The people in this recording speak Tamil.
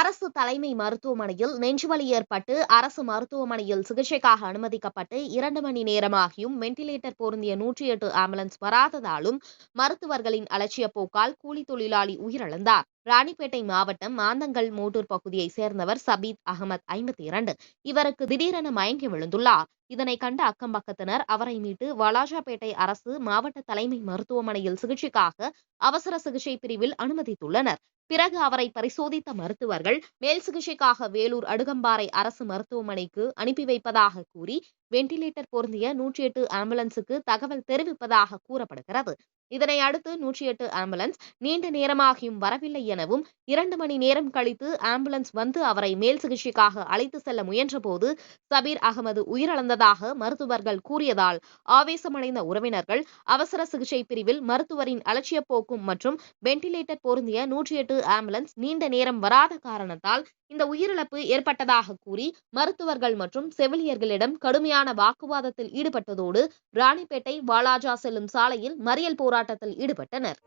அரசு தலைமை மருத்துவமனையில் நெஞ்சுவலி ஏற்பட்டு அரசு மருத்துவமனையில் சிகிச்சைக்காக அனுமதிக்கப்பட்டு 2 மணி நேரமாகியும் வெண்டிலேட்டர் பொருந்திய 108 ஆம்புலன்ஸ் வராததாலும் மருத்துவர்களின் அலட்சிய போக்கால் கூலி தொழிலாளி உயிரிழந்தார். ராணிப்பேட்டை மாவட்டம் மாந்தங்கல் மோட்டூர் பகுதியைச் சேர்ந்தவர் சபீத் அகமது 52. இவருக்கு திடீரென மயங்கி விழுந்துள்ளார். இதனை கண்ட அக்கம்பக்கத்தினர் அவரை மீட்டு வாலாஜாபேட்டை அரசு மாவட்ட தலைமை மருத்துவமனையில் சிகிச்சைக்காக அவசர சிகிச்சை பிரிவில் அனுமதித்துள்ளனர். பிறகு அவரை பரிசோதித்த மருத்துவர்கள் மேல் சிகிச்சைக்காக வேலூர் அடுகம்பாறை அரசு மருத்துவமனைக்கு அனுப்பி வைப்பதாக கூறி வெண்டிலேட்டர் பொருந்திய 108 ஆம்புலன்ஸுக்கு தகவல் தெரிவிப்பதாக கூறப்படுகிறது. இதனை அடுத்து 108 ஆம்புலன்ஸ் நீண்ட நேரமாகியும் வரவில்லை எனவும் 2 மணி நேரம் கழித்து ஆம்புலன்ஸ் வந்து அவரை மேல் சிகிச்சைக்காக அழைத்து செல்ல முயன்றபோது சபீர் அகமது உயிரிழந்ததாக மருத்துவர்கள் கூறியதால் ஆவேசமடைந்த உறவினர்கள் அவசர சிகிச்சை பிரிவில் மருத்துவரின் அலட்சிய போக்கும் மற்றும் வெண்டிலேட்டர் பொருந்திய 108 ஆம்புலன்ஸ் நீண்ட நேரம் வராத காரணத்தால் இந்த உயிரிழப்பு ஏற்பட்டதாக கூறி மருத்துவர்கள் மற்றும் செவிலியர்களிடம் கடுமையான வாக்குவாதத்தில் ஈடுபட்டதோடு ராணிப்பேட்டை வாலாஜா செல்லும் சாலையில் மறியல் போராட்டத்தில் ஈடுபட்டனர்.